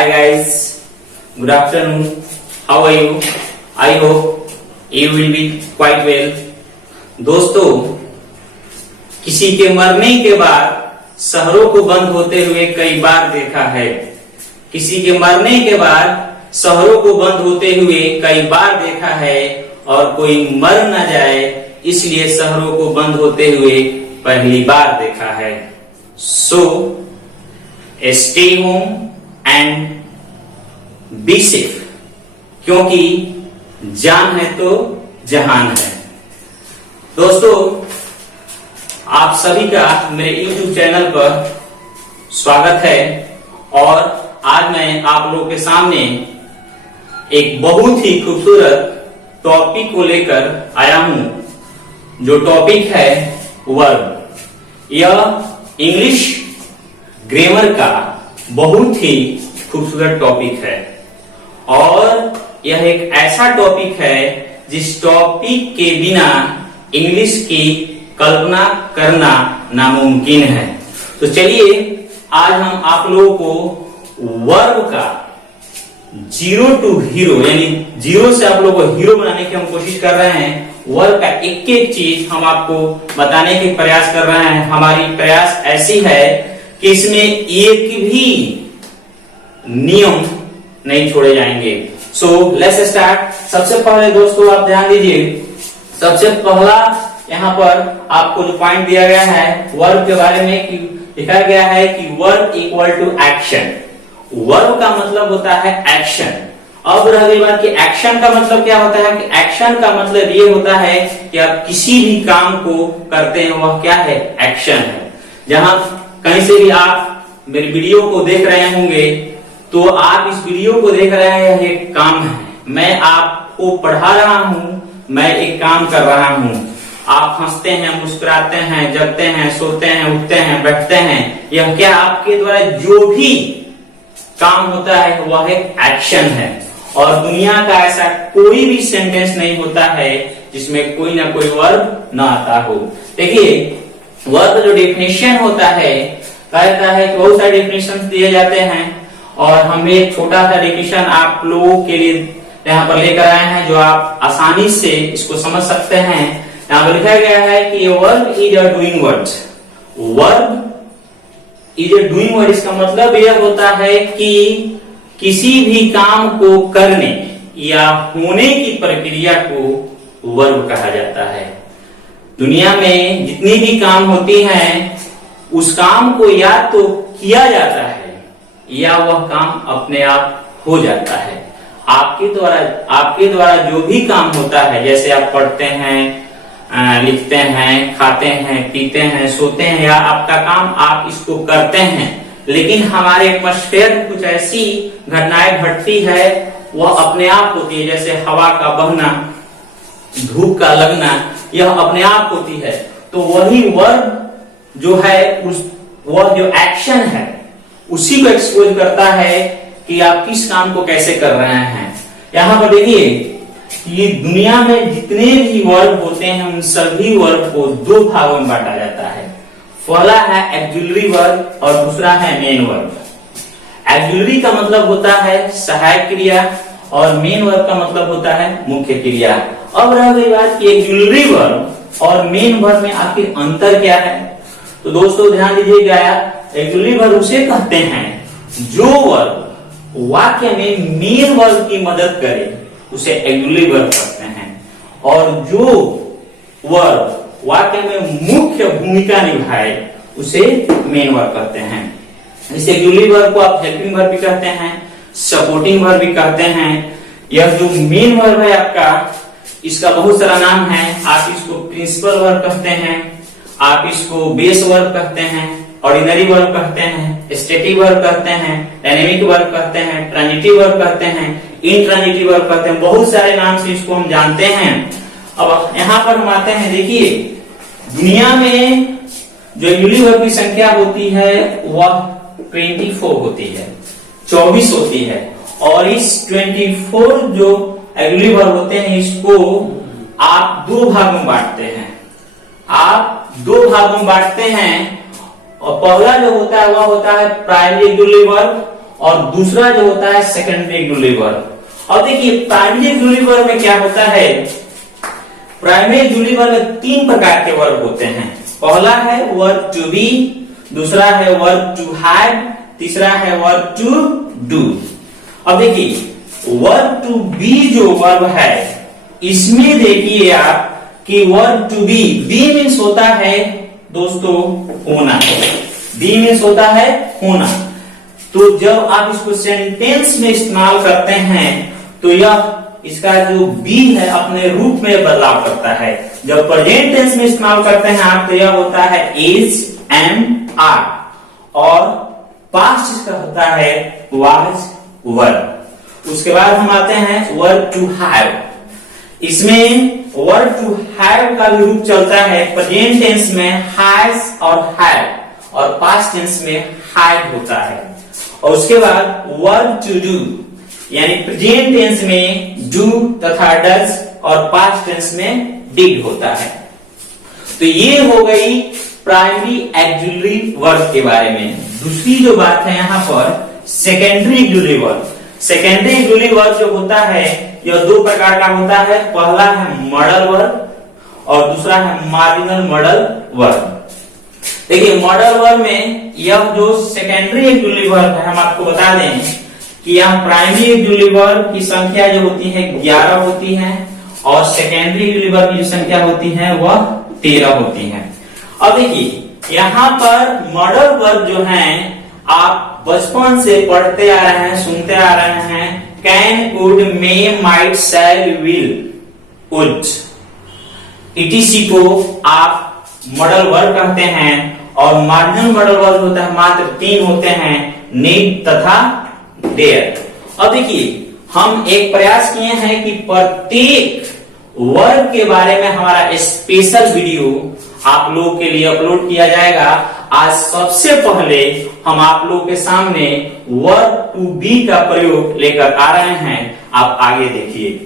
Hi guys, good afternoon. How are you? I hope you will be quite well. दोस्तों, किसी के मरने के बाद शहरों को बंद होते हुए कई बार देखा है। किसी के मरने के बाद शहरों को बंद होते हुए कई बार देखा है और कोई मर न जाए इसलिए शहरों को बंद होते हुए पहली बार देखा है। So, stay home and be safe, क्योंकि जान है तो जहान है। दोस्तों, आप सभी का मेरे YouTube चैनल पर स्वागत है और आज मैं आप लोगों के सामने एक बहुत ही खूबसूरत टॉपिक को लेकर आया हूं, जो टॉपिक है वर्ब। यह इंग्लिश ग्रामर का बहुत ही खूबसूरत टॉपिक है और यह एक ऐसा टॉपिक है जिस टॉपिक के बिना इंग्लिश की कल्पना करना नामुमकिन है। तो चलिए आज हम आप लोगों को वर्ब का जीरो टू हीरो यानी जीरो से आप लोगों को हीरो बनाने की हम कोशिश कर रहे हैं। वर्ब का एक एक चीज हम आपको बताने के प्रयास कर रहे हैं। हमारी प्रयास ऐसी है कि इसमें एक भी नियम नहीं छोड़े जाएंगे। So let's start. सबसे पहले दोस्तों आप ध्यान दीजिए, सबसे पहला यहाँ पर आपको जो पॉइंट दिया गया है वर्ब के बारे में कि लिखा गया है कि verb equal to action. Verb का मतलब होता है एक्शन। अब रह गई बात कि एक्शन का मतलब क्या होता है कि एक्शन का मतलब ये होता है कि आप किसी भी काम को करते हैं वह क्या है, एक्शन है। जहां कहीं से भी आप मेरी वीडियो को देख रहे होंगे तो आप इस वीडियो को देख रहे हैं, यह एक काम है। मैं आपको पढ़ा रहा हूं, मैं एक काम कर रहा हूं। आप हंसते हैं, मुस्कुराते हैं, जगते हैं, सोते हैं, उठते हैं, बैठते हैं, यह क्या आपके द्वारा जो भी काम होता है वह एक एक्शन है। और दुनिया का ऐसा कोई भी सेंटेंस नहीं होता है जिसमें कोई ना कोई वर्ब ना आता हो। देखिए, वर्ब का जो डेफिनेशन होता है कहता है कि बहुत सारे डेफिनेशन दिए जाते हैं और हम एक छोटा सा डेफिनेशन आप लोगों के लिए यहाँ पर लेकर आए हैं जो आप आसानी से इसको समझ सकते हैं। यहाँ पर लिखा गया है कि verb is a doing word. Verb is a doing word, इसका मतलब यह होता है कि किसी भी काम को करने या होने की प्रक्रिया को वर्ब कहा जाता है। दुनिया में जितनी भी काम होती हैं उस काम को या तो किया जाता है या वह काम अपने आप हो जाता है। आपके द्वारा जो भी काम होता है, जैसे आप पढ़ते हैं, लिखते हैं, खाते हैं, पीते हैं, सोते हैं, या आपका काम आप इसको करते हैं, लेकिन हमारे एटमॉस्फेयर में कुछ ऐसी घटनाएं घटती है वह अपने आप होती है। जैसे हवा का बहना, धूप का लगना, यह अपने आप होती है। तो वही वर्ब जो है वह जो एक्शन है उसी को एक्सपोज करता है कि आप किस काम को कैसे कर रहे हैं। यहाँ पर देखिए, ये दुनिया में जितने भी वर्ब होते हैं उन सभी वर्ब को दो भागों में बांटा जाता है। पहला है एक्सिलरी वर्ब और दूसरा है मेन वर्ब। एक्सिलरी का मतलब होता है सहायक क्रिया और मेन वर्ब का मतलब होता है मुख्य क्रिया। अब रह गई बात कि एक्सिलरी वर्ब और मेन वर्ब में आखिर अंतर क्या है। तो दोस्तों ध्यान दीजिएगा, एक्सिलरी वर्ब उसे कहते हैं जो वर्ब वाक्य में मेन वर्ब की मदद करे उसे एक्सिलरी वर्ब कहते हैं, और जो वर्ब वाक्य में मुख्य भूमिका निभाए उसे मेन वर्ब कहते हैं। इस एक्सिलरी वर्ब को आप हेल्पिंग वर्ब भी कहते हैं, सपोर्टिंग वर्ब भी कहते हैं। यह जो मेन वर्ब है आपका, इसका बहुत सारा नाम है। आप इसको प्रिंसिपल वर्ब कहते हैं, आप इसको बेस वर्ब कहते हैं, ऑर्डिनरी वर्ब कहते हैं, स्टैटिक वर्ब कहते हैं, डायनेमिक वर्ब कहते हैं, ट्रांजिटिव वर्ब कहते हैं, इंट्रांजिटिव वर्ब कहते हैं। बहुत सारे नाम से इसको हम जानते हैं। अब यहाँ पर हम आते हैं, देखिए दुनिया में जो एक्सिलरी वर्ब की संख्या होती है वह 24 होती है, 24 होती है। और इस 24 जो एक्सिलरी वर्ब होते हैं इसको आप दो भागों में बांटते हैं। आप दो भागों में बांटते हैं और पहला जो होता है वह होता है प्राइमरी एक्सिलरी वर्ब और दूसरा जो होता है सेकेंडरी एक्सक्लूसिव वर्ब। अब देखिए प्राइमरी एक्सक्लूसिव वर्ब में क्या होता है, प्राइमरी एक्सक्लूसिव वर्ब में 3 प्रकार के वर्ब होते हैं। पहला है वर्ब टू बी, दूसरा है वर्ब टू हैव, तीसरा है वर्ब टू डू। अब देखिए वर्ब टू बी जो वर्ब है इसमें देखिए आप कि verb to be, be means होता है दोस्तों होना, बी मीन्स होता है होना। तो जब आप इसको सेंटेंस में इस्तेमाल करते हैं तो यह इसका जो बी है अपने रूप में बदलाव करता है। जब प्रेजेंट टेंस में इस्तेमाल करते हैं आप तो यह होता है इज, एम, आर, और पास्ट इसका होता है वाज, वर। उसके बाद हम आते हैं वर्ब टू हैव। इसमें वर्ब टू हैव का भी रूप चलता है, प्रेजेंट टेंस में हैज और हैव और पास्ट टेंस में हैड होता है। और उसके बाद वर्ब टू डू यानी प्रेजेंट टेंस में डू तथा डज और पास्ट टेंस में डिड होता है। तो ये हो गई प्राइमरी एक्सक्लूसिव वर्ब के बारे में। दूसरी जो बात है यहाँ पर secondary exclusive verb. Secondary exclusive verb जो होता है यह 2 प्रकार का होता है। पहला है मॉडल वर्ब और दूसरा है मार्जिनल मॉडल वर्ब। देखिए मॉडल वर्ब में यह जो सेकेंडरी एक्सक्लूसिव वर्ब है हम आपको बता दें कि यहाँ प्राइमरी एक्सक्लूसिव वर्ब की संख्या जो होती है 11 होती है और सेकेंडरी एक्सक्लूसिव वर्ब की जो संख्या होती है वह 13 होती है। अब देखिए यहाँ पर मॉडल वर्ब जो है आप बचपन से पढ़ते आ रहे हैं, सुनते आ रहे हैं, can, could, may, might, shall, will, would, etc को आप मॉडल वर्ब कहते हैं। और मार्जिनल मॉडल वर्ब होता है मात्र 3 होते हैं, नीड तथा डेयर। अब देखिए हम एक प्रयास किए हैं कि प्रत्येक वर्ब के बारे में हमारा स्पेशल वीडियो आप लोगों के लिए अपलोड किया जाएगा। आज सबसे पहले हम आप लोगों के सामने वर्ब टू बी का प्रयोग लेकर आ रहे हैं, आप आगे देखिए।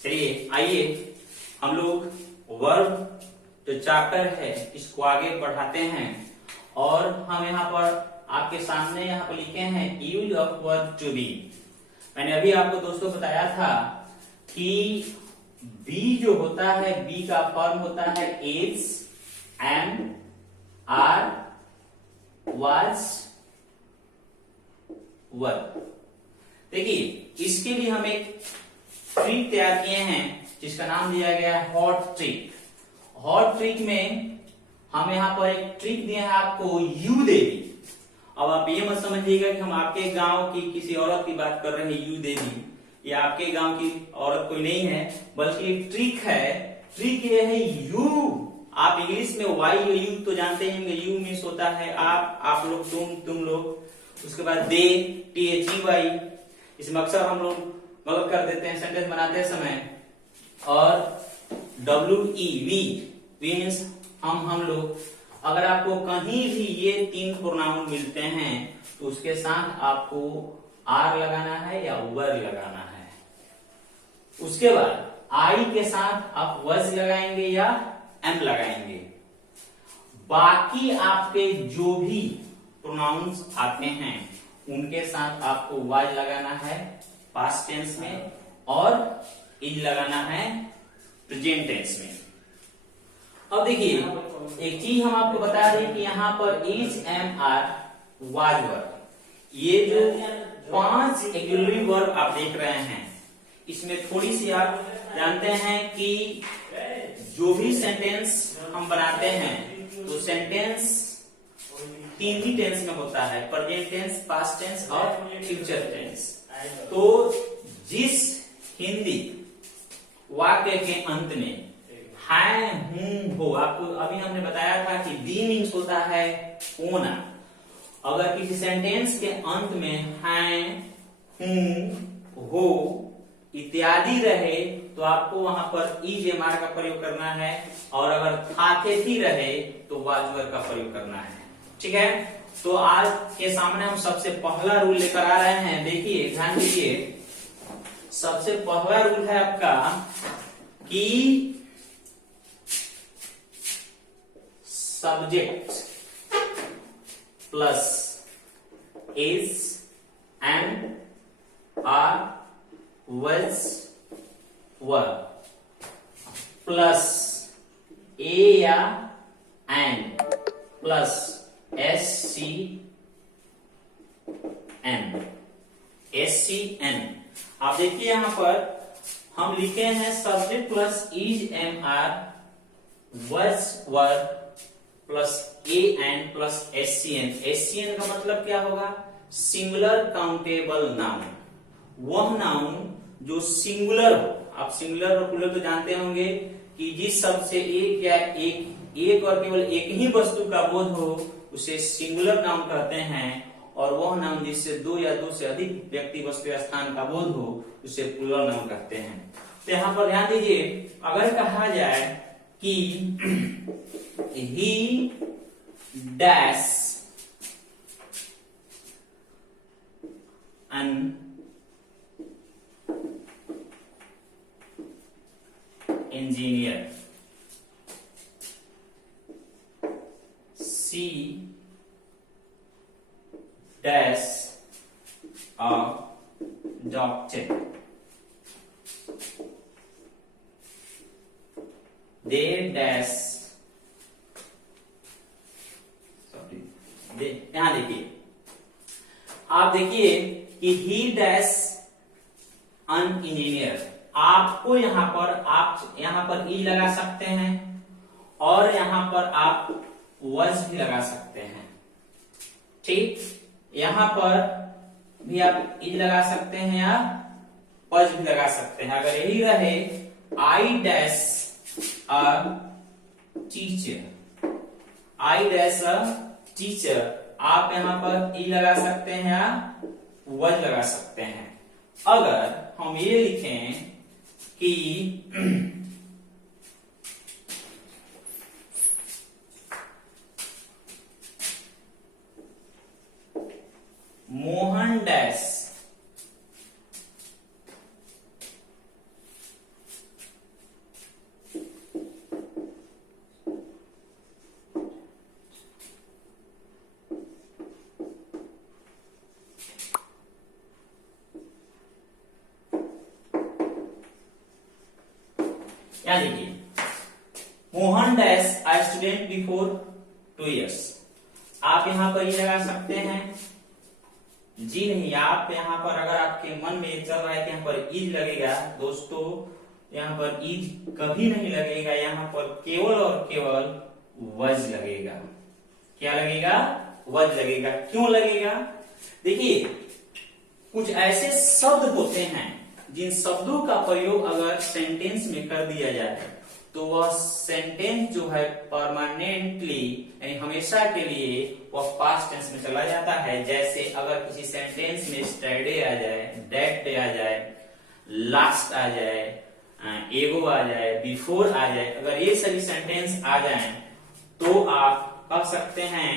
चलिए आइए हम लोग वर्ब जो चैप्टर है इसको आगे बढ़ाते हैं। और हम यहाँ पर आपके सामने यहाँ पर लिखे हैं use of verb to be. मैंने अभी आपको दोस्तों बताया था कि बी जो होता है बी का फॉर्म होता है इज, एम, आर, वाज, वर। देखिए इसके लिए हम एक ट्रिक तैयार किए हैं जिसका नाम दिया गया है हॉट ट्रिक। हॉट ट्रिक में हम यहाँ पर एक ट्रिक दिए हैं आपको यू देवी। अब आप ये मत समझिएगा कि हम आपके गांव की किसी औरत की बात कर रहे हैं यू देवी, या आपके गांव की औरत कोई नहीं है, बल्कि एक ट्रिक है। ट्रिक ये है यू। आप इंग्लिश में वाई या यू तो जानते हैं, यू मीन्स होता है आप लोग, तुम लोग। उसके बाद दे, THEY, इसमें अक्सर हम लोग गलत कर देते हैं सेंटेंस बनाते समय। और WE, वी मीन्स हम लोग। अगर आपको कहीं भी ये 3 प्रोनाउन मिलते हैं तो उसके साथ आपको आर लगाना है या वर लगाना है। उसके बाद आई के साथ आप वज लगाएंगे या एम लगाएंगे। बाकी आपके जो भी प्रोनाउंस आते हैं उनके साथ आपको वाज लगाना है पास्ट टेंस में और इज लगाना है प्रेजेंट टेंस में। अब देखिए एक चीज हम आपको बता दें कि यहाँ पर इज, एम, आर, वाज, वर, ये जो 5 एक्सक्लूसिव वर्ब आप देख रहे हैं इसमें थोड़ी सी आप जानते हैं कि जो भी सेंटेंस हम बनाते हैं तो सेंटेंस 3 ही टेंस में होता है, प्रेजेंट टेंस, पास्ट टेंस और फ्यूचर टेंस। तो जिस हिंदी वाक्य के अंत में है, हूं, हो, आपको अभी हमने बताया था कि बी मीन्स होता है होना। अगर किसी सेंटेंस के अंत में है, हूं, हो इत्यादि रहे तो आपको वहां पर इज, एम, आर का प्रयोग करना है। और अगर थाथे थी रहे तो वाज, वर का प्रयोग करना है। ठीक है, तो आज के सामने हम सबसे पहला रूल लेकर आ रहे हैं। देखिए ध्यान दीजिए, सबसे पहला रूल है आपका कि subject plus is and are was were plus a या and plus S C N आप देखिए यहां पर हम लिखे हैं subject plus is am are was were plus a and plus S C N का मतलब क्या होगा? सिंगुलर काउंटेबल नाउन, वह नाउन जो सिंगुलर हो। आप सिंगुलर और प्लूरल तो जानते होंगे कि जिस शब्द से एक या एक और केवल एक ही वस्तु का बोध हो उसे सिंगुलर नाउन कहते हैं, और वह नाउन जिससे दो या दो से अधिक व्यक्ति वस्तु या स्थान का बोध हो उसे प्लूरल नाउन कहते हैं। तो यहां पर ध्यान दीजिए, अगर कहा जाए कि he dash an engineer, C dash a doctor, they dash यहां देखिए, आप देखिए कि ही डैश अन इंजीनियर, आपको यहां पर ई लगा सकते हैं और यहां पर आप वज भी लगा सकते हैं। ठीक, यहां पर भी आप ई लगा सकते हैं या वज भी लगा सकते हैं। अगर यही रहे आई dash a teacher, I dash a teacher, आप यहां पर ई लगा सकते हैं या वज लगा सकते हैं। अगर हम ये लिखें कि मोहन डैश क्या देखिए, Mohan dash I student before 2 years, आप यहां पर ये लगा सकते हैं जी नहीं। आप यहां पर अगर आपके मन में चल रहा है कि यहां पर इज लगेगा, दोस्तों यहां पर इज कभी नहीं लगेगा, यहां पर केवल और केवल वज लगेगा। क्या लगेगा? वज लगेगा। क्यों लगेगा? देखिए, कुछ ऐसे शब्द होते हैं जिन शब्दों का प्रयोग अगर सेंटेंस में कर दिया जाए तो वह सेंटेंस जो है परमानेंटली यानी हमेशा के लिए वह पास्ट टेंस में चला जाता है। जैसे अगर किसी सेंटेंस में स्टरडे आ जाए, दैट डे आ जाए, लास्ट आ जाए, एगो आ जाए, बिफोर आ जाए, अगर ये सभी सेंटेंस आ जाएं तो आप कह सकते हैं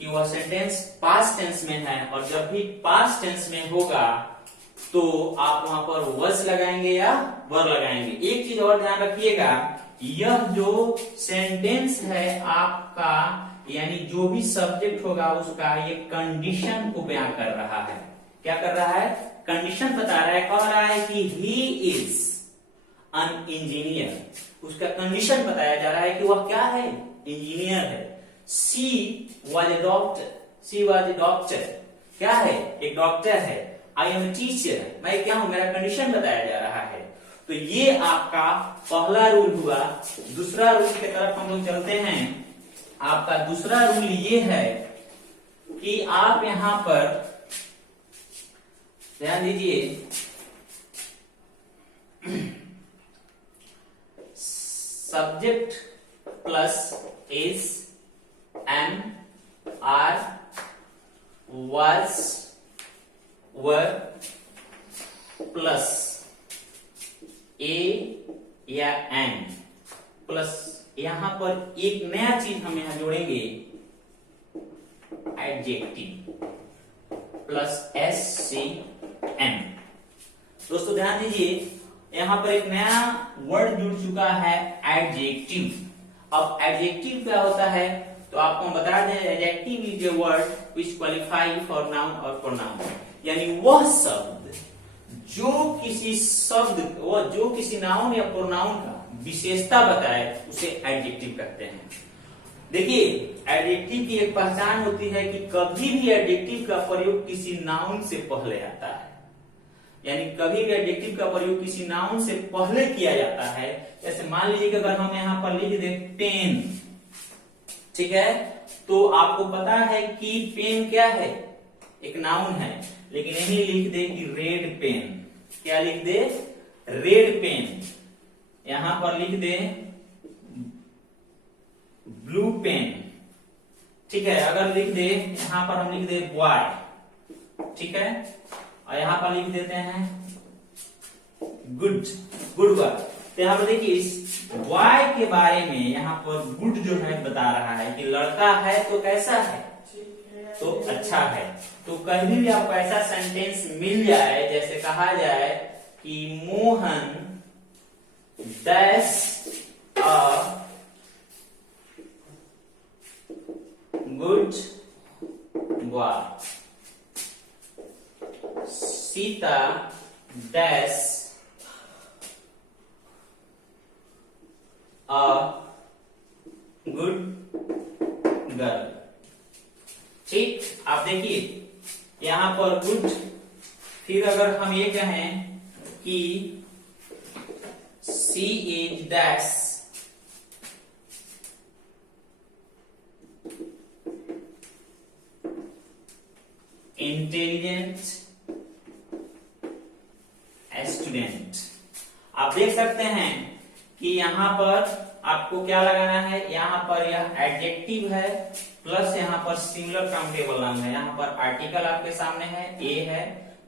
कि वह सेंटेंस पास्ट टेंस में है। और जब भी पास्ट टेंस में होगा तो आप वहां पर वज लगाएंगे या वर लगाएंगे। एक चीज और ध्यान रखिएगा, यह जो सेंटेंस है आपका यानी जो भी सब्जेक्ट होगा उसका ये कंडीशन को बयां कर रहा है। क्या कर रहा है? कंडीशन बता रहा है, कह रहा है कि ही इज एन इंजीनियर। उसका कंडीशन बताया जा रहा है कि वह क्या है? इंजीनियर है। She was a doctor, she was a doctor, क्या है? एक डॉक्टर है। आई एम ए टीचर, मैं क्या हूं? मेरा कंडीशन बताया जा रहा है। तो ये आपका पहला रूल हुआ। दूसरा रूल की तरफ हम लोग चलते हैं। आपका दूसरा रूल ये है कि आप यहां पर ध्यान दीजिए, subject plus is am are was were plus a या एन प्लस यहां पर एक नया चीज हम यहां जोड़ेंगे, adjective plus S C N. दोस्तों ध्यान दीजिए, यहां पर एक नया वर्ड जुड़ चुका है, एडजेक्टिव। अब एडजेक्टिव क्या होता है? तो आपको हम बता दें adjective is a word which qualify for noun और प्रोनाउन, यानी वह शब्द जो किसी नाउन या प्रोनाउन का विशेषता बताए उसे एडजेक्टिव कहते हैं। देखिए एडजेक्टिव की एक पहचान होती है कि कभी भी एडजेक्टिव का प्रयोग किसी नाउन से पहले आता है, यानी कभी भी एडजेक्टिव का प्रयोग किसी नाउन से पहले किया जाता है। जैसे मान लीजिए कि अगर हम यहाँ पर लिख दें पेन, ठीक है, तो आपको पता है कि पेन क्या है, एक नाउन है, लेकिन यही लिख दे कि रेड पेन, क्या लिख दे, रेड पेन। यहां पर लिख दे ब्लू पेन, ठीक है। अगर लिख दे यहां पर हम लिख दे बॉय, ठीक है, और यहां पर लिख देते हैं गुड बॉय। तो यहां पर देखिए इस बॉय के बारे में यहां पर गुड जो है बता रहा है कि लड़का है तो कैसा है, तो अच्छा है। तो कहीं भी आपको ऐसा सेंटेंस मिल जाए जैसे कहा जाए कि Mohan that's a good boy, Sita that's a good girl. ठीक, आप देखिए यहां पर गुड, फिर अगर हम ये कहें कि she is that's intelligent student, आप देख सकते हैं कि यहां पर आपको क्या लगाना है, यहां पर यह एडजेक्टिव है प्लस यहां पर सिंगुलर काउंटेबल नाउन है, यहां पर आर्टिकल आपके सामने है ए है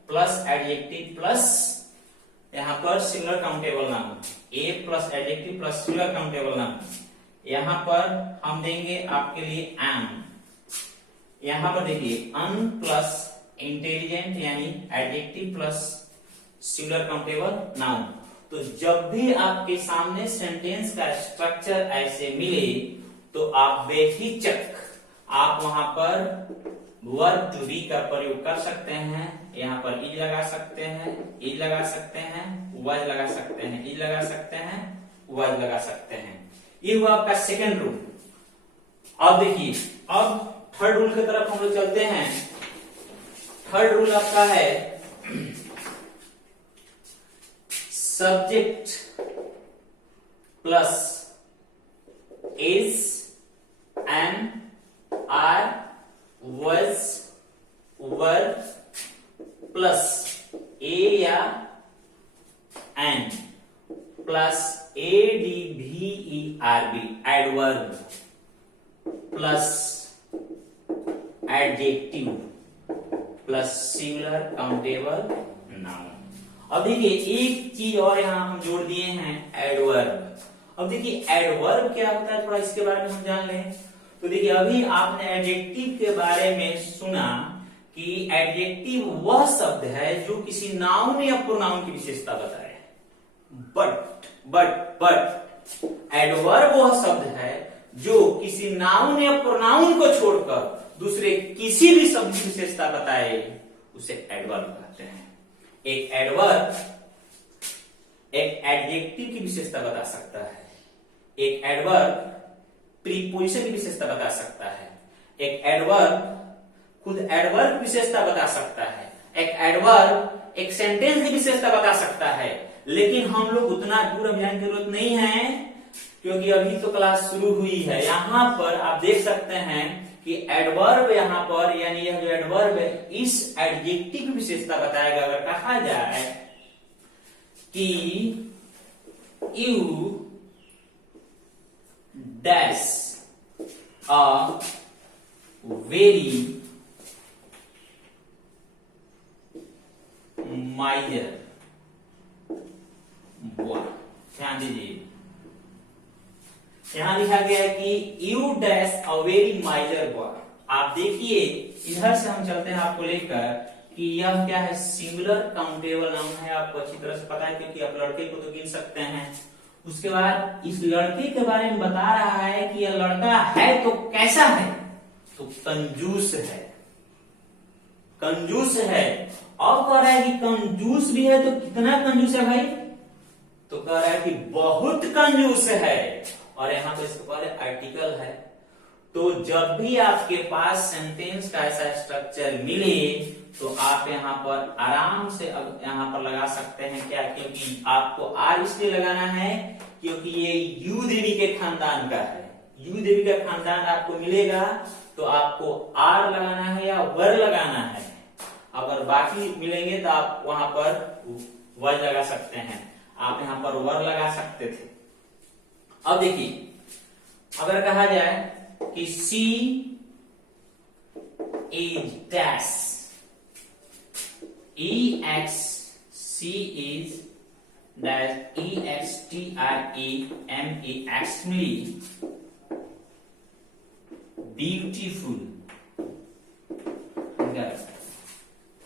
प्लस एडजेक्टिव प्लस यहां पर singular countable noun, a plus adjective plus singular countable noun. यहां पर हम देंगे आपके लिए एम, यहां पर देखिए अन प्लस इंटेलिजेंट यानी adjective plus singular countable noun. तो जब भी आपके सामने सेंटेंस का स्ट्रक्चर ऐसे मिले तो आप बेहिचक आप वहां पर वर्ब टू बी का प्रयोग कर सकते हैं। यहाँ पर इज लगा सकते हैं, इज लगा सकते हैं, वाज लगा सकते हैं, इज लगा सकते हैं, वाज लगा सकते हैं। ये हुआ आपका सेकेंड रूल। अब देखिए अब थर्ड रूल की तरफ हम लोग चलते हैं। थर्ड रूल आपका है subject plus is am are was were plus a या an plus adverb adverb plus adjective plus singular countable noun. अब देखिए एक चीज और यहां हम जोड़ दिए हैं एडवर्ब। अब देखिए एडवर्ब क्या होता है, थोड़ा इसके बारे में हम जान लें। तो देखिए अभी आपने एडजेक्टिव के बारे में सुना कि एडजेक्टिव वह शब्द है जो किसी नाउन या प्रोनाउन की विशेषता बताए। बट एडवर्ब वह शब्द है जो किसी नाउन या प्रोनाउन को छोड़कर दूसरे किसी भी शब्द की विशेषता बताए उसे एडवर्ब कहते हैं। एक एडवर्ब एक एडजेक्टिव की विशेषता बता सकता है, एक एडवर्ब प्रीपोजिशन की विशेषता बता सकता है, एक एडवर्ब खुद एडवर्ब की विशेषता बता सकता है, एक एडवर्ब एक सेंटेंस की विशेषता बता सकता है। लेकिन हम लोग उतना दूर अभियान की जरूरत नहीं है क्योंकि अभी तो क्लास शुरू हुई है। यहां पर आप देख सकते हैं कि एडवर्ब यहां पर यानी यह जो एडवर्ब है इस एडजेक्टिव की विशेषता बताएगा। अगर कहा जाए कि you dash a very माइजर boy, ध्यान दीजिए यहां लिखा गया है कि you dash a very माइजर boy. आप देखिए इधर से हम चलते हैं आपको लेकर कि यह क्या है, सिंगुलर काउंटेबल नाउन है। आपको अच्छी तरह से पता है क्योंकि आप लड़के को तो गिन सकते हैं। उसके बाद इस लड़के के बारे में बता रहा है कि यह लड़का है तो कैसा है, तो कंजूस है, कंजूस है। अब कह रहा है कि कंजूस भी है तो कितना कंजूस है भाई, तो कह रहा है कि बहुत कंजूस है। और यहां पर इसके पहले आर्टिकल है। तो जब भी आपके पास सेंटेंस का ऐसा स्ट्रक्चर मिले तो आप यहाँ पर आराम से अब यहाँ पर लगा सकते हैं क्या, क्योंकि आपको आर इसलिए लगाना है क्योंकि ये यू देवी के खानदान का है। यू देवी का खानदान आपको मिलेगा तो आपको आर लगाना है या वर लगाना है। अगर बाकी मिलेंगे तो आप वहां पर वर लगा सकते हैं, आप यहाँ पर वर लगा सकते थे। अब देखिए, अगर कहा जाए कि she is dash, EXC is dash EXTREME extremely beautiful।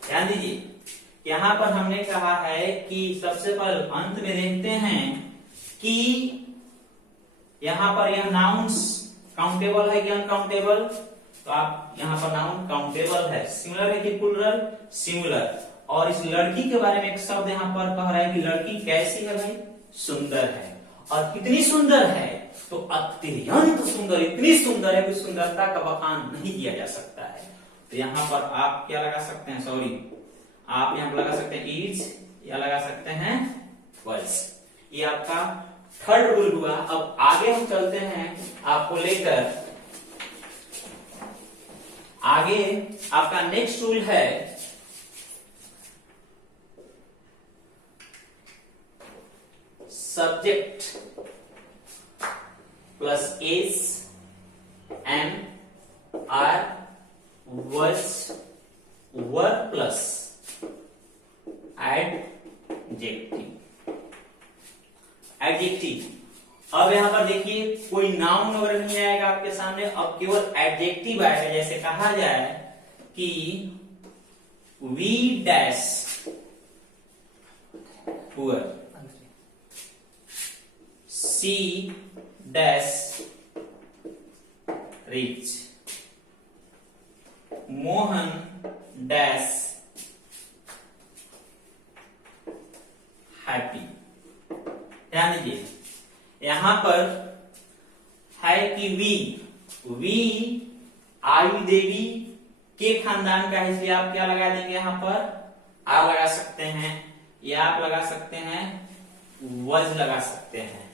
ध्यान दीजिए, यहां पर हमने कहा है कि सबसे पहले अंत में देखते हैं कि यहां पर यह नाउन्स काउंटेबल है कि अनकाउंटेबल, तो आप यहां पर नाउन काउंटेबल है। सिमिलर है कि प्लूरल, सिमिलर। और इस लड़की के बारे में एक शब्द यहाँ पर कह रहा है कि लड़की कैसी है भाई, सुंदर है। और कितनी सुंदर है, तो अत्यंत सुंदर, इतनी सुंदर है कि सुंदरता का बखान नहीं किया जा सकता है। तो यहाँ पर आप क्या लगा सकते हैं, सॉरी आप यहाँ पर लगा सकते हैं इज, या लगा सकते हैं वाज। ये आपका थर्ड रूल हुआ। अब आगे हम चलते हैं आपको लेकर, आगे आपका नेक्स्ट रूल है subject plus is am are was were plus adjective. Adjective, अब यहां पर देखिए कोई नाउन वगैरह नहीं आएगा आपके सामने, अब केवल एडजेक्टिव आएगा। जैसे कहा जाए कि we dash poor, she dash rich, Mohan dash happy. ध्यान दीजिए, यहां पर है कि वी आयु देवी के खानदान का है, इसलिए आप क्या लगा देंगे, यहां पर आ लगा सकते हैं, या आप लगा सकते हैं वज लगा सकते हैं।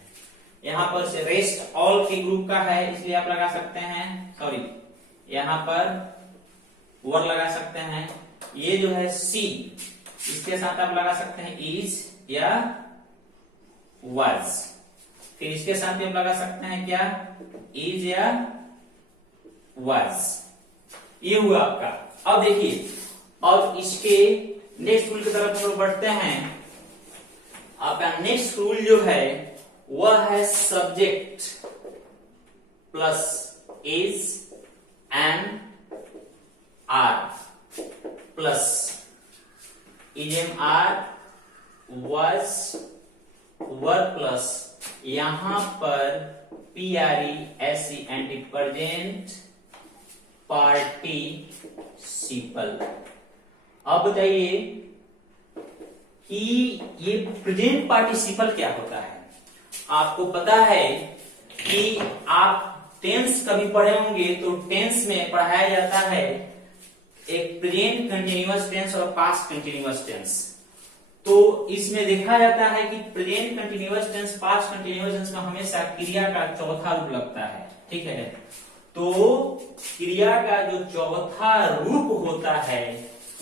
यहां पर से रेस्ट ऑल के ग्रुप का है, इसलिए आप लगा सकते हैं, सॉरी यहां पर वर लगा सकते हैं। ये जो है सी, इसके साथ आप लगा सकते हैं इज या was। फिर इसके साथ भी आप लगा सकते हैं क्या, इज या was। ये हुआ आपका। अब देखिए, अब इसके नेक्स्ट रूल की तरफ हम लोग बढ़ते हैं। आपका नेक्स्ट रूल जो है वह है subject plus is and are plus is are was were plus यहां पर PRESE एंटी प्रेजेंट पार्टिसिपल। अब बताइए कि ये प्रेजेंट पार्टिसिपल क्या होता है। आपको पता है कि आप टेंस कभी पढ़े होंगे तो टेंस में पढ़ाया जाता है एक प्रेजेंट कंटिन्यूअस टेंस और पास्ट कंटिन्यूअस टेंस। तो इसमें देखा जाता है कि present continuous tense past continuous tense में हमेशा क्रिया का चौथा रूप लगता है, ठीक है। तो क्रिया का जो चौथा रूप होता है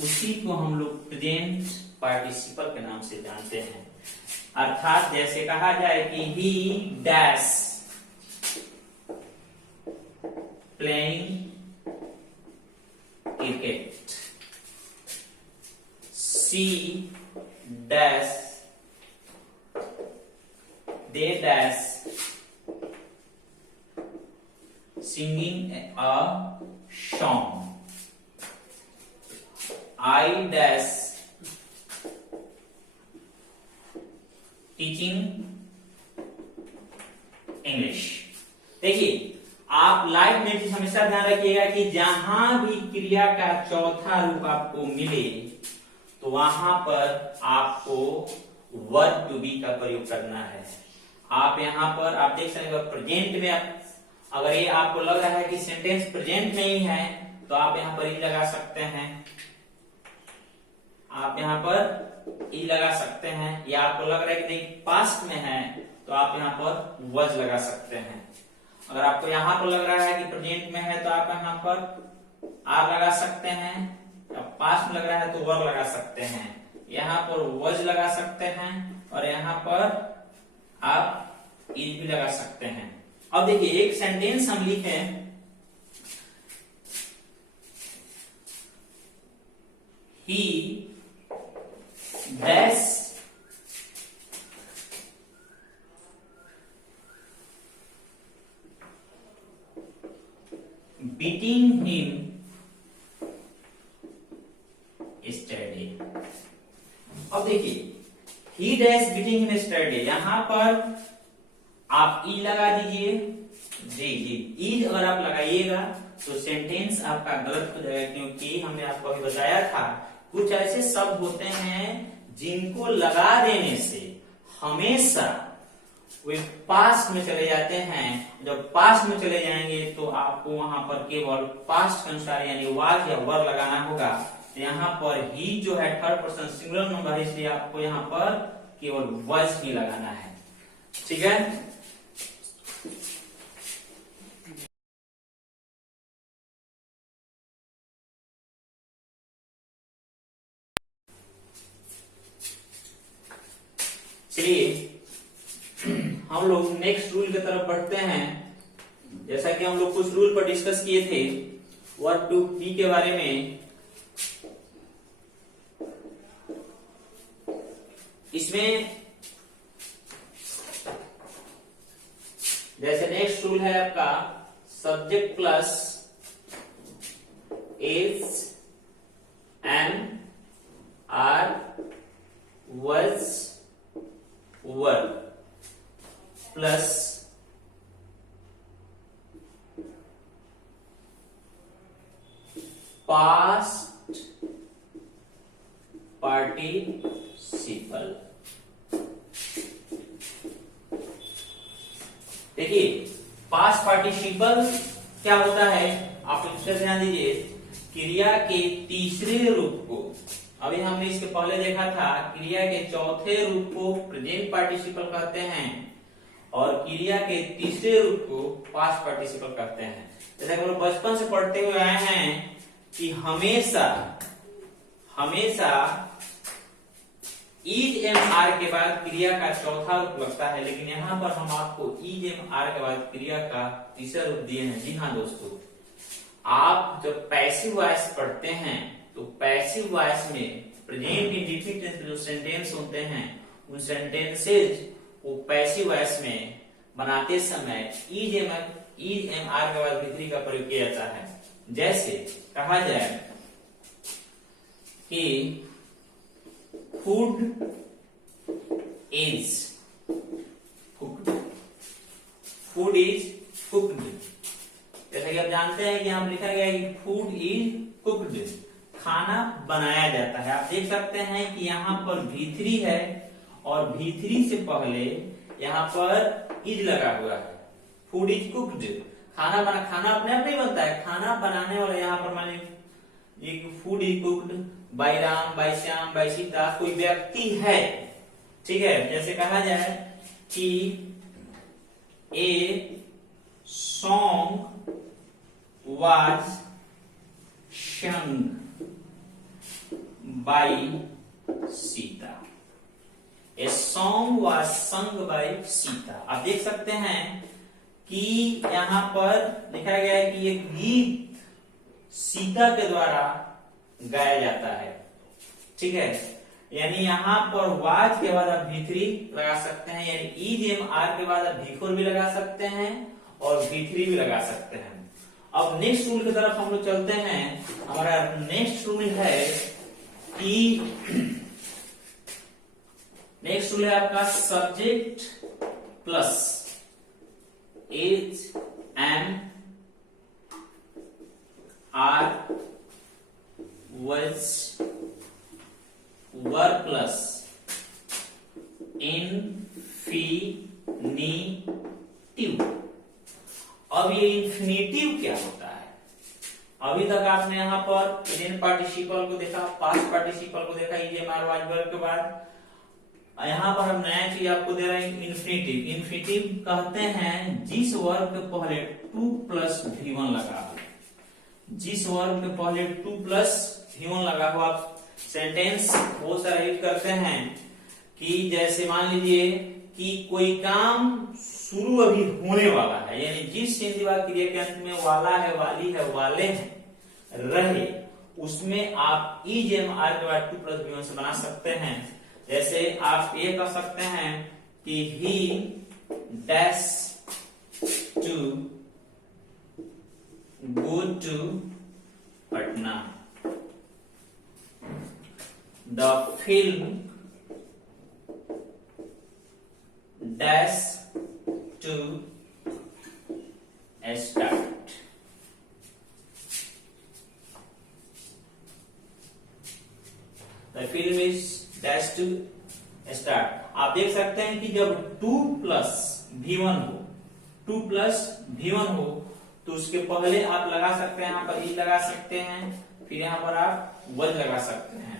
उसी को हम लोग प्रेजेंट पार्टिसिपल के नाम से जानते हैं। अर्थात जैसे कहा जाए कि he dash playing cricket, she dash they dash singing a song, I dash teaching देखिए, आप लाइफ में भी हमेशा ध्यान रखिएगा कि जहां भी क्रिया का चौथा रूप आपको मिले तो वहां पर आपको वर्ब टू बी का प्रयोग करना है। आप यहां पर आप देख सकते हो प्रेजेंट में अगर ये आपको लग रहा है कि सेंटेंस प्रेजेंट में ही है तो आप यहां पर ई लगा सकते हैं, आप यहां पर ई लगा सकते हैं। या आपको लग रहा है कि नहीं पास्ट में है तो आप यहां पर वज लगा सकते हैं। अगर आपको यहां पर लग रहा है कि प्रेजेंट में है तो आप यहां पर आर लगा सकते हैं, पास्ट में लग रहा है तो वर लगा सकते हैं, यहां पर वज लगा सकते हैं और यहां पर आप इज भी लगा सकते हैं। अब देखिए एक सेंटेंस हम लिखे, ही डैश beating him yesterday। अब देखिए he dash beating him yesterday, यहां पर आप ई लगा दीजिए। जी ई अगर आप लगाइएगा तो सेंटेंस आपका गलत हो जाएगा, क्योंकि हमने आपको अभी बताया था कुछ ऐसे शब्द होते हैं जिनको लगा देने से हमेशा वे पास्ट में चले जाते हैं। जब पास्ट में चले जाएंगे तो आपको वहां पर केवल पास्ट के अनुसार यानी वाज या वर लगाना होगा। तो यहाँ पर ही जो है थर्ड पर्सन सिंगुलर नंबर है, इसलिए आपको यहाँ पर केवल वज ही लगाना है। ठीक है, चलिए हम लोग नेक्स्ट रूल की तरफ बढ़ते हैं। जैसा कि हम लोग कुछ रूल पर डिस्कस किए थे वर्ब टू बी के बारे में, इसमें जैसे नेक्स्ट रूल है आपका subject plus is am are was verb plus past participle. देखिए पास्ट पार्टिसिपल क्या होता है, आप इससे ध्यान दीजिए। क्रिया के तीसरे रूप को, अभी हमने इसके पहले देखा था क्रिया के चौथे रूप को प्रेजेंट पार्टिसिपल कहते हैं और क्रिया के तीसरे रूप को पास्ट पार्टिसिपल कहते हैं। जैसे हम लोग बचपन से पढ़ते हुए आए हैं कि हमेशा इज एम आर के बाद क्रिया का चौथा रूप लगता है, लेकिन यहाँ पर हम आपको इज एम आर के बाद क्रिया का तीसरा रूप दिए हैं। जी हाँ दोस्तों, आप जब पैसिव वॉइस पढ़ते हैं तो पैसिव वॉइस में प्रेजेंट इंडेफिनिट टेंस जो सेंटेंस होते हैं उन सेंटेंसेज को पैसिव वॉइस में बनाते समय इज एम आर के बाद भी का प्रयोग किया जाता है। जैसे कहा जाए कि food is cooked, food is cooked. जैसे कि आप जानते हैं कि यहाँ लिखा गया है कि फूड इज कुक्ड, खाना बनाया जाता है। आप देख सकते हैं कि यहाँ पर V3 है और V3 से पहले यहाँ पर इज लगा हुआ है। फूड इज कुक्ड, खाना अपने आप नहीं बनता है, खाना बनाने वाला यहाँ पर माने food is cooked by Ram, by Shyam, by Sita, कोई व्यक्ति है। ठीक है, जैसे कहा जाए कि a song was sung by Sita, a song was sung by Sita. आप देख सकते हैं कि यहाँ पर लिखा गया है कि ये गीत सीता के द्वारा गाया जाता है। ठीक है, यानी यहाँ पर वाज के बाद आप V3 लगा सकते हैं, यानी इज एम आर के बाद आप V4 भी लगा सकते हैं और V3 भी लगा सकते हैं। अब नेक्स्ट रूल की तरफ हम लोग चलते हैं। हमारा नेक्स्ट रूल है कि नेक्स्ट रूल है आपका subject plus is am are was were plus infinitive. अब ये इन्फिनिटिव क्या होता है? अभी तक आपने यहाँ पर प्रेजेंट पार्टिसिपल को देखा, पास्ट पार्टिसिपल को देखा, ईजेएमआर वाज वर्ब के बाद यहाँ पर हम नया चीज आपको दे रहे हैं, इन्फिनिटिव। इन्फिनिटिव कहते हैं जिस वर्ब के पहले 2 प्लस V1 लगा हो, जिस वर्ब के पहले 2 प्लस V1 लगा हो। आप सेंटेंस वो सारा यूज करते हैं कि जैसे मान लीजिए कि कोई काम शुरू अभी होने वाला है, यानी जिस सिंधिवा क्रिया के अंत में वाला है, वाली है, वाले हैं, रहे, उसमें आप ईजेएमआर के बाद 2 प्लस V1 से बना सकते हैं। जैसे आप ये कह सकते हैं कि he dash to go to Patna. The film dash to start. The film is dash to start. आप देख सकते हैं कि जब 2 प्लस V1 हो, 2 प्लस V1 हो, तो उसके पहले आप लगा सकते हैं, यहाँ पर ई लगा सकते हैं, फिर यहाँ पर आप वज लगा सकते हैं,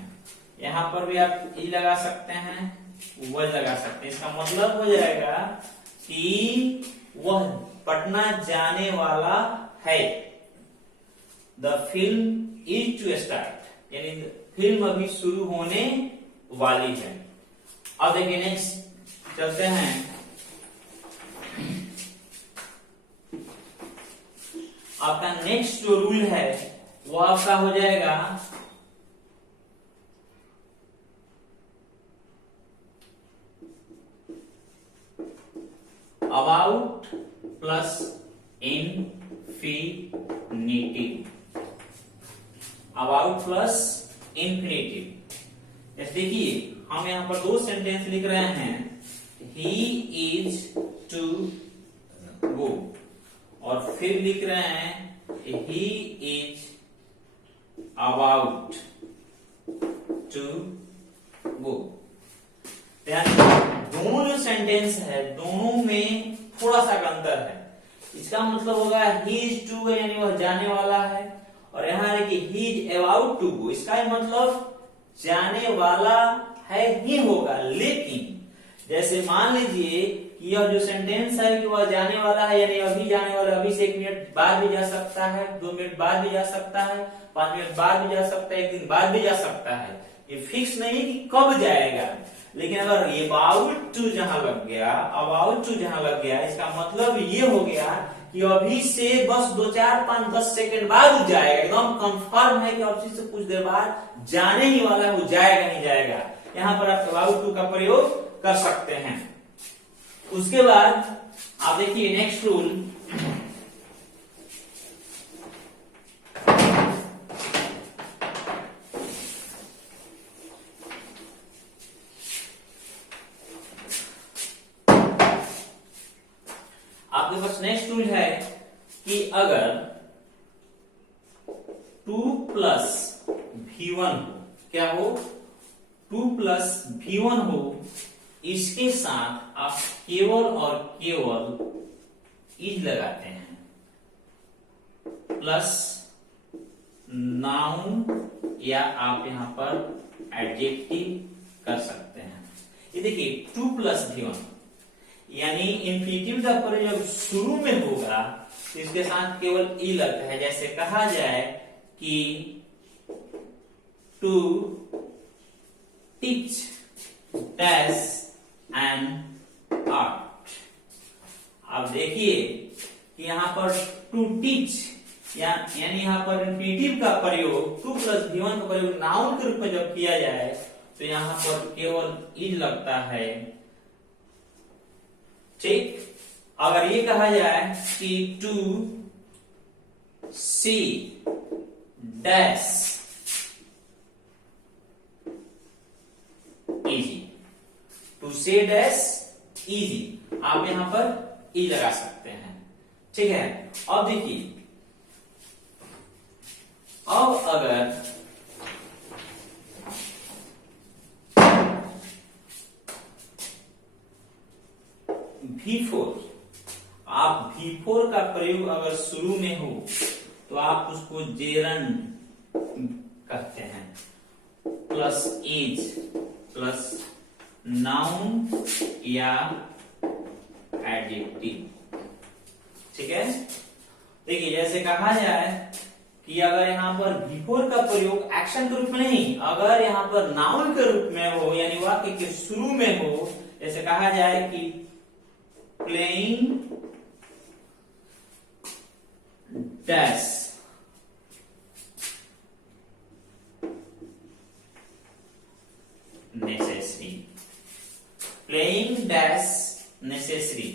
यहाँ पर भी आप ई लगा सकते हैं, वज लगा सकते हैं। इसका मतलब हो जाएगा कि वह पटना जाने वाला है। The film is to start, यानी फिल्म अभी शुरू होने वाली है। अब देखिए नेक्स्ट चलते हैं। आपका नेक्स्ट जो रूल है वो आपका हो जाएगा about plus infinitive. About plus infinitive. जैसे देखिए हम यहां पर 2 सेंटेंस लिख रहे हैं, ही इज टू गो, और फिर लिख रहे हैं he is about to go। दोनों जो सेंटेंस है दोनों में थोड़ा सा अंतर है। इसका मतलब होगा he is to go, यानी वह जाने वाला है, और यहाँ है कि he is about to go, इसका मतलब जाने वाला है ही होगा। लेकिन जैसे मान लीजिए यह जो सेंटेंस है कि वह जाने वाला है, यानी अभी जाने वाला, अभी से 1 मिनट बाद भी जा सकता है, 2 मिनट बाद भी जा सकता है, 5 मिनट बाद भी जा सकता है, 1 दिन बाद भी जा सकता है। ये फिक्स नहीं है कि कब जाएगा। लेकिन अगर ये अबाउट टू जहां लग गया, अबाउट टू जहां लग गया, इसका मतलब ये हो गया कि अभी से बस 2, 4, 5, 10 सेकंड बाद जाएगा। एकदम कंफर्म है कि अभी से कुछ देर बाद जाने ही वाला है, वो जाएगा नहीं जाएगा। यहाँ पर आप अबाउट टू का प्रयोग कर सकते हैं। उसके बाद आप देखिए नेक्स्ट रूल, आपके पास नेक्स्ट रूल है कि अगर 2 प्लस V1 हो, क्या हो, 2 प्लस V1 हो, इसके साथ आप केवल और केवल इज लगाते हैं, प्लस नाउन या आप यहां पर एडजेक्टिव कर सकते हैं। ये देखिए 2 प्लस V1 यानी इन्फिनिटिव का प्रयोग जब शुरू में होगा तो इसके साथ केवल ई लगता है। जैसे कहा जाए कि to teach dash and art. आप देखिए कि यहां पर टू टीच यानी यहां पर इन्फिनिटिव का प्रयोग 2 प्लस V1 का प्रयोग नाउन के रूप में जब किया जाए तो यहां पर केवल इज लगता है। ठीक, अगर ये कहा जाए कि to see dash easy, to say dash easy, आप यहां पर ई लगा सकते हैं। ठीक है। अब देखिए, अब अगर V4, आप V4 का प्रयोग अगर शुरू में हो तो आप उसको जेरंड कहते हैं, प्लस एज प्लस नाउन या एडजेक्टिव। ठीक है, देखिए जैसे कहा जाए कि अगर यहाँ पर V4 का प्रयोग एक्शन के रूप में नहीं, अगर यहाँ पर नाउन के रूप में हो, यानी वाक्य के शुरू में हो, जैसे कहा जाए कि playing dash necessary, playing dash necessary,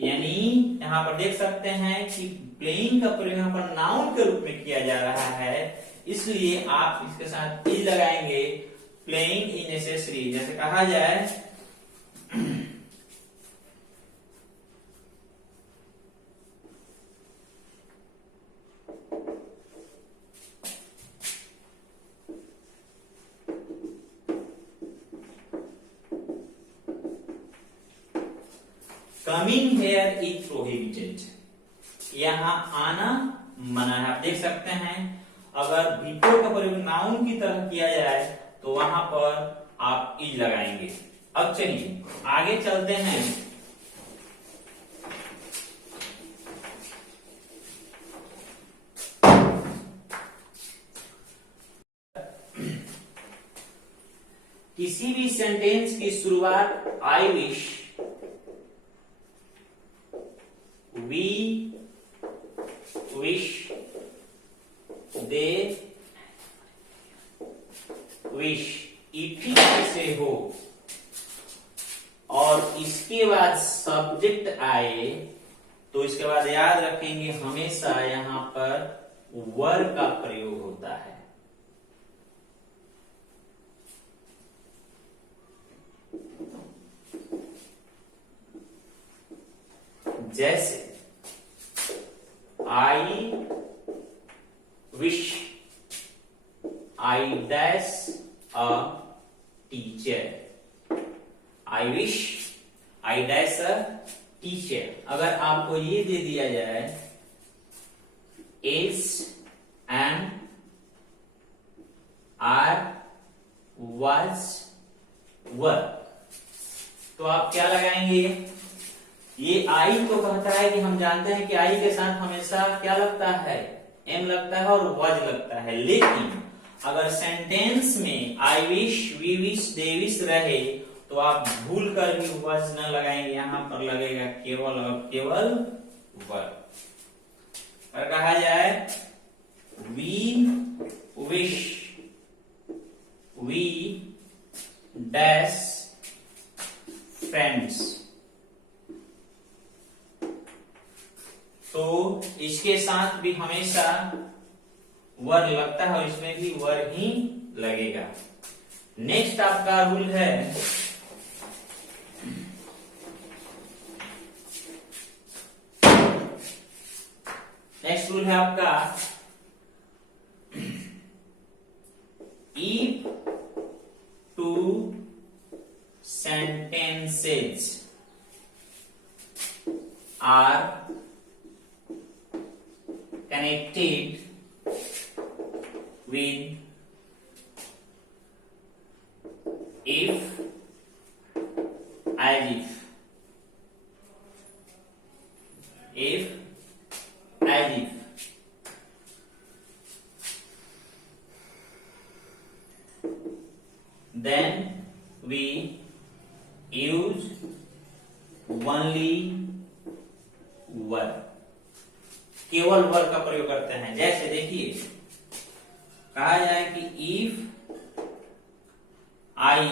यानी यहां पर देख सकते हैं कि प्लेइंग का प्रयोग यहां पर नाउन के रूप में किया जा रहा है, इसलिए आप इसके साथ इज लगाएंगे, प्लेइंग इज नेसेसरी। जैसे कहा जाए कमिंग हेयर इज प्रोहिबिटेड, यहां आना मना है। आप देख सकते हैं अगर V4 का प्रयोग नाउन की तरह किया जाए तो वहां पर आप इज लगाएंगे। अब चलिए आगे चलते हैं। किसी भी सेंटेंस की शुरुआत I wish, we wish, they wish इति से हो और इसके बाद सब्जेक्ट आए तो इसके बाद याद रखेंगे हमेशा यहां पर वर का प्रयोग होता है। जैसे I wish I dash a teacher, I wish I dash a teacher. अगर आपको ये दे दिया जाए is and are was were, तो आप क्या लगाएंगे? ये आई तो कहता है कि हम जानते हैं कि आई के साथ हमेशा क्या लगता है, एम लगता है और वज लगता है, लेकिन अगर सेंटेंस में I wish we wish they wish रहे तो आप भूल कर भी वज न लगाएंगे, यहां पर लगेगा केवल और केवल वर। और कहा जाए we wish we dash friends, तो इसके साथ भी हमेशा वर लगता है और इसमें भी वर ही लगेगा। नेक्स्ट आपका रूल है आपका if two sentences are connected with if, as if, as if, then we use only वर, केवल वर का प्रयोग करते हैं। जैसे देखिए कहा जाए कि if I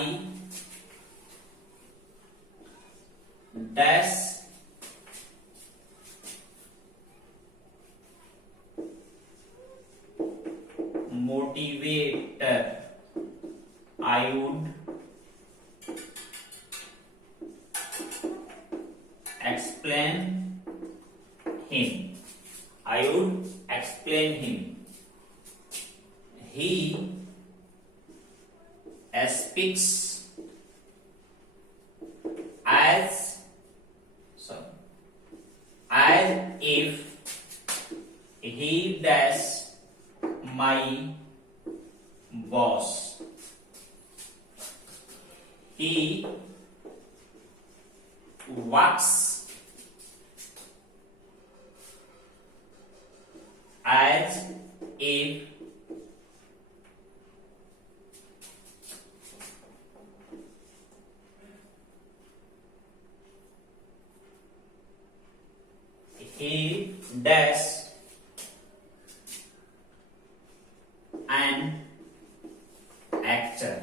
dash motivator, I would explain him. he speaks as if he dash my boss. He walks as if he dash an actor.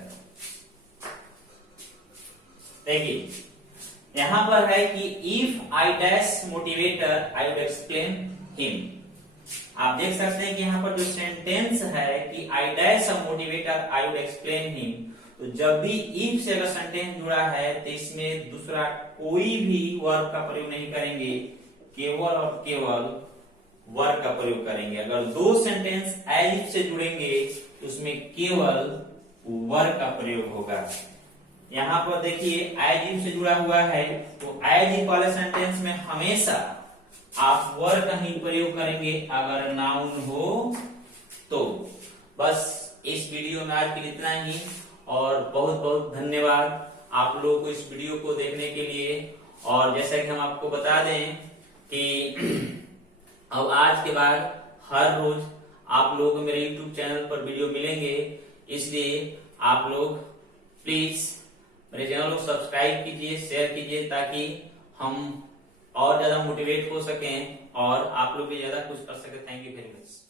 देखिए यहां पर है कि if I dash motivator I would explain him. आप देख सकते हैं कि यहाँ पर जो सेंटेंस है कि आई dash a motivator I would explain him, तो जब भी इफ से अगर सेंटेंस जुड़ा है तो इसमें दूसरा कोई भी वर्ब का प्रयोग नहीं करेंगे, केवल और केवल वर्ब का प्रयोग करेंगे। अगर दो सेंटेंस एज इफ से जुड़ेंगे तो उसमें केवल वर्ब का प्रयोग होगा। यहाँ पर देखिए एज इफ से जुड़ा हुआ है, तो एज इफ वाले सेंटेंस में हमेशा आप वर्ब का ही प्रयोग करेंगे अगर नाउन हो तो। बस इस वीडियो में आज के लिए इतना ही, और बहुत बहुत धन्यवाद आप लोगों को इस वीडियो को देखने के लिए। और जैसा कि हम आपको बता दें कि अब आज के बाद हर रोज आप लोगों को मेरे YouTube चैनल पर वीडियो मिलेंगे, इसलिए आप लोग प्लीज मेरे चैनल को सब्सक्राइब कीजिए, शेयर कीजिए, ताकि हम और ज्यादा मोटिवेट हो सकें और आप लोग भी ज्यादा कुछ कर सके। Thank you very much.